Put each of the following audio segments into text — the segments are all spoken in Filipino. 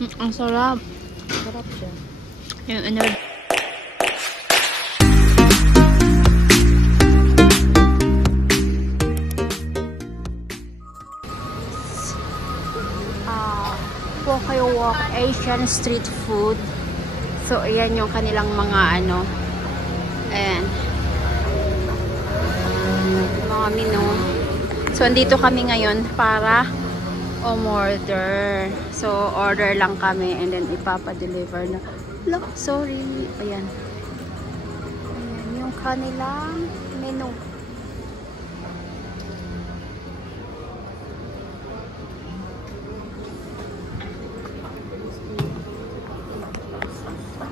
Ang sarap. Sarap siya. Yung ano. Pokewalk Asian Street Food. So, ayan yung kanilang mga ano. Ayan. Mga menu. So, andito kami ngayon para umorder. So, order lang kami and then ipapa-deliver na. Look, sorry. Ayan. Ayan yung kanilang menu.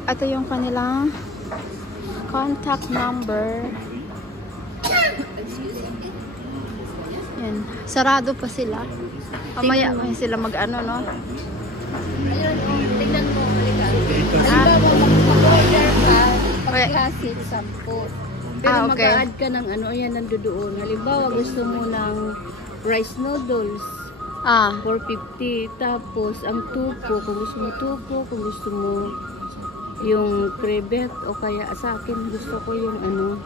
Ito yung kanilang contact number. Yan. Sarado pa sila. Mamaya may sila mag-ano, no? Ayun, tingnan mo. Halimbawa, mag-order ka, pagkasit, 10. Pero okay. mag-add ka ng ano, ayan, nandoon. Halimbawa, gusto mo ng rice noodles. 450. Tapos, ang tupo, kung gusto mo tupo, kung gusto mo yung crevet, o kaya sa akin, gusto ko yung ano.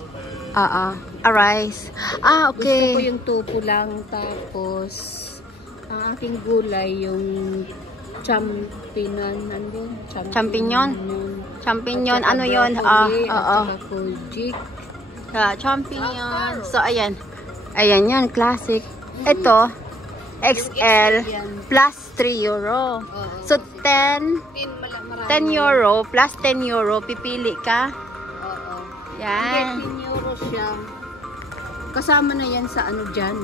Rice. Okay. Gusto ko yung tupo lang, tapos ang aking gulay yung champignon. Champignon, ano yun? Kojik. Champignon. So, ayan. Ayan yan, classic. Ito, XL plus 3 euro. So, 10 euro plus 10 euro, pipili ka. Yan. 10 euro siya. Kasama na yan sa ano dyan.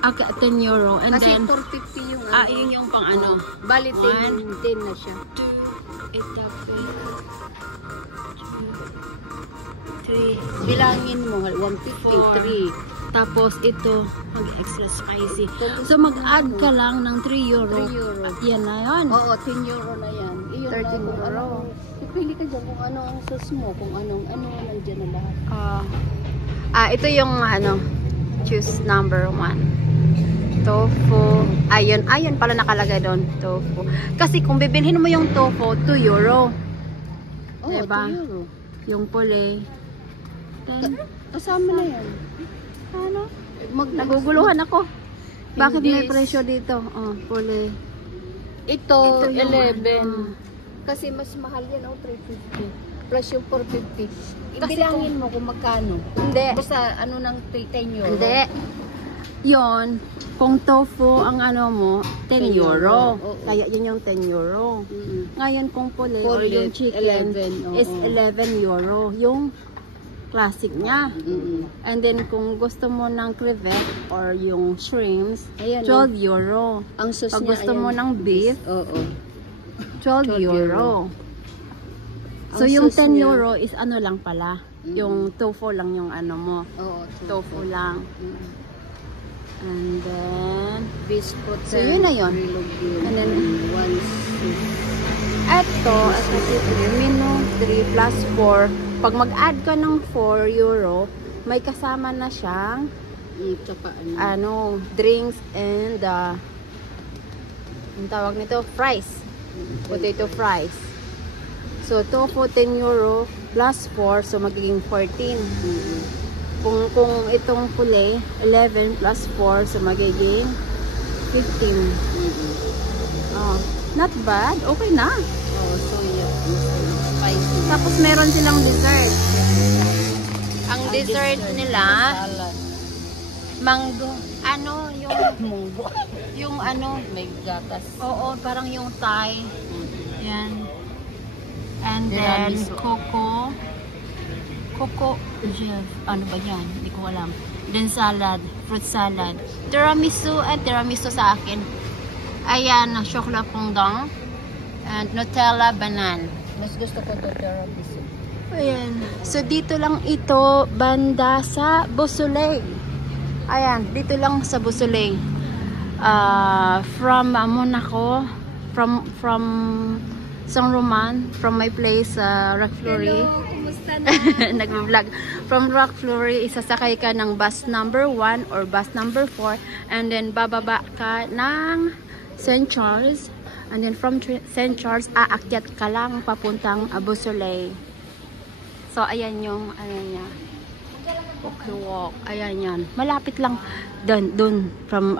Okay, 10 euro. And kasi then, 450 yung ano. yun yung pang ano. Bali 10 na siya. 3. Bilangin mo, 153. Tapos ito, mag-extra spicy. So mag-add ka lang ng 3 euro. 3 euro. Yan na yun. Oo, 10 euro na yan. 13 euro. Pipili ka dyan kung ano ang sauce mo, kung anong nandiyan na lahat. Ito yung ano, choose number 1. Tofu. Ayun pala nakalagay doon. Tofu. Kasi kung bibilhin mo yung tofu, 2 euro. Oo, diba? 2 euro. Yung puli. Kasama na yan. Ano? Naguguluhan ako. Bakit may presyo dito? Puli. Ito 11. Kasi mas mahal yan, 350. Plus yung 450. Ibilangin mo kung magkano. Hindi. Basta ano ng 10 euro. Hindi. Yon, kung tofu ang ano mo, 10 euro. Kaya yun yung 10 euro. Ngayon kung puli or yung chicken 11, is 11 euro. Yung classic niya. And then kung gusto mo ng crevet or yung shrimps, 12 euro. Ang sauce pag niya, gusto mo ng beef, 12 euro. So Ang yung sauce 10 niya, euro is ano lang pala. Yung tofu lang yung ano mo. Tofu lang. And then biscuit. So yun na yun. And then ito menu 3 plus 4. Pag mag-add ka ng 4 euro, may kasama na siyang drinks and ang tawag nito, fries. Potato fries. So tofu 10 euro plus 4, so magiging 14. Kung itong puli 11 plus 4, so magiging 15. Not bad. Okay na. So spicy. Tapos meron silang dessert. Ang dessert nila, mango. Ano yung munggo? Yung ano, may gatas. Oo, parang yung Thai. Yan. And then coco gel. Ano ba yan? Hindi ko alam. Then salad, fruit salad. Tiramisu sa akin. Ayan, chocolate fondant and Nutella banana. Mas gusto ko ito tiramisu. Ayan. So, dito lang ito, banda sa Beausoleil. Ayan, dito lang sa Beausoleil. From Monaco, from Saint Roman, from my place, Rock Fleury. Hello, kumusta na? Nag-vlog. From Rock Fleury, isasakay ka ng bus number 1 or bus number 4 and then bababa ka ng St. Charles. And then from St. Charles, aakyat ka lang papuntang Beausoleil. So, ayan yung, ayan niya. Walk. Ayan yan. Malapit lang dun from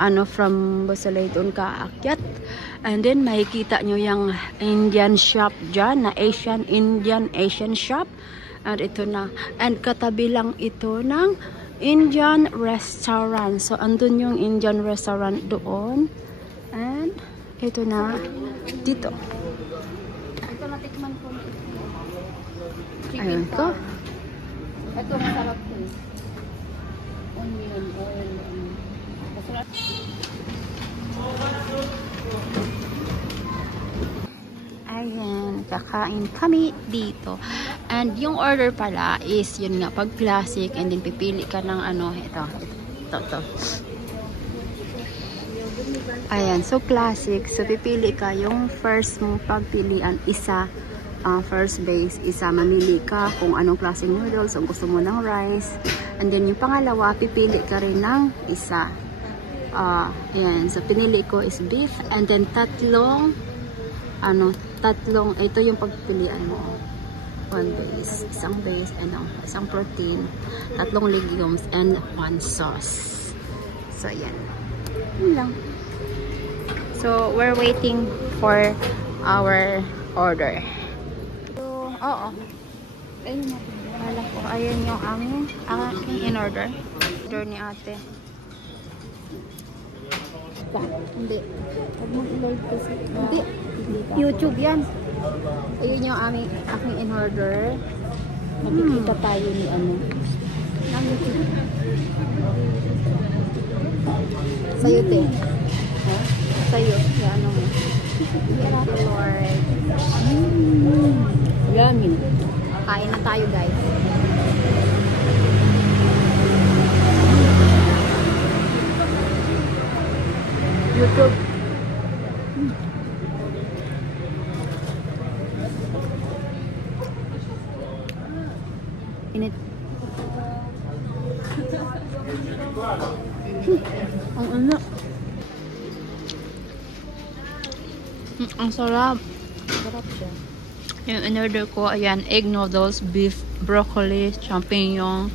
Beausoleil doon ka aakyat. And then, makikita nyo yung Indian shop dyan, na Asian shop. And ito na. And katabi lang ito ng Indian restaurant. So, andun yung Indian restaurant doon. And, ito na. Dito. Ito natikman ko. Ayun ko. Ito masarap ko. Onion, oil. Masarap. Ayan, kakain kami dito. And yung order pala is yun nga, pag classic, and then pipili ka ng ito. Ayan, so classic. So pipili ka yung first mong pagpilian, isa. First base, isa mamili ka kung anong klaseng noodles, kung gusto mo ng rice. And then yung pangalawa, pipili ka rin ng isa. Ayan, so pinili ko is beef. And then tatlong, ito yung pagpilian mo. One base, isang base, and isang protein, tatlong legumes, and one sauce. So, ayan. Yun lang. So, we're waiting for our order. Oo. Ayun na. Wala ko. Ayan yung aking in-order. Order ni ate. Hindi. Huwag mong i-load kasi. Hindi. YouTube yan. Ayun yung aking in-order. Magkikita tayo ni Sa'yo, te. Sa'yo. Yan mo. Lord. Yamin. Kain na tayo, guys. YouTube. Init. Ang anak. Ang sarap. Sarap siya. Yung in-order ko, ayan, egg noodles, beef, broccoli, champignon,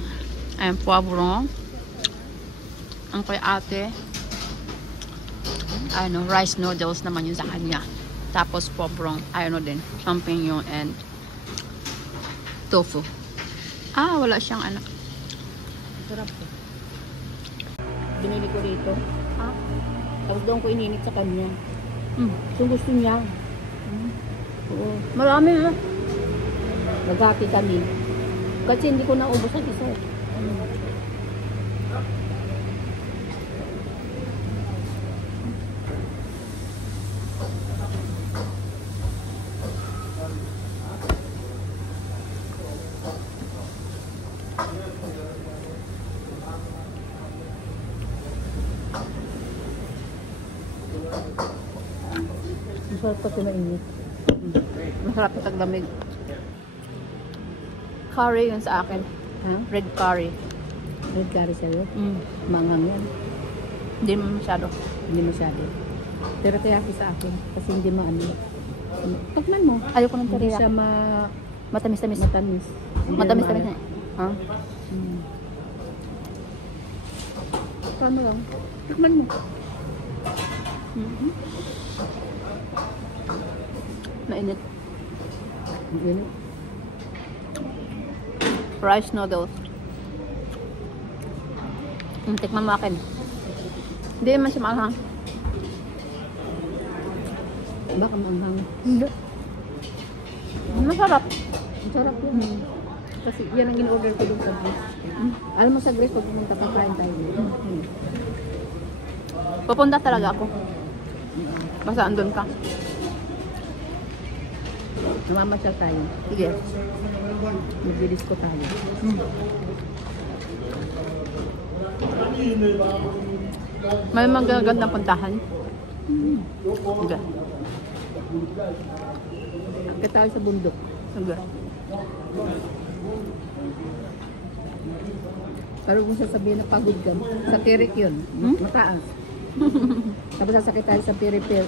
and poivron. Ang kay ate, rice noodles naman yun sa kanya. Tapos poivron, din, champignon, and tofu. Wala siyang anak. Sarap po. Binili ko dito. Tapos doon ko ininit sa kanya. Kung gusto niya. Oo. Marami ha. Nagkati kami. Kasi hindi ko naubos ang isa. Masarap kasi mainit. Masarap na taglamig. Curry yun sa akin. Red curry. Red curry sa'yo? Manghang yan. Hindi masyado. Hindi masyado. Pero teriyaki sa akin. Kasi hindi maano. Pagman mo. Ayoko ng Hindi teriyaki. siya Matamis-tamis. matamis. Matamis-tamis na. Tama lang. Pagman mo. Mainit. Yun. Rice noodles. Tikman mo akin. Hindi naman siya maanghang. Baka maanghang. Hindi. Masarap. Ang sarap yun. Kasi yan ang in-order ko doon sa Grace. Alam mo sa Grace, pag pumunta pa kain tayo. Pupunta talaga ako. Basta andun ka. Namamasyal tayo. Sige. Mag-disco tayo. May magagandang puntahan. Sige. Kaya tayo sa bundok. Sige. Pero kung sasabihin na pagod ka, sa tirik yun. Mataas. Tapos sasakit tayo sa piripir,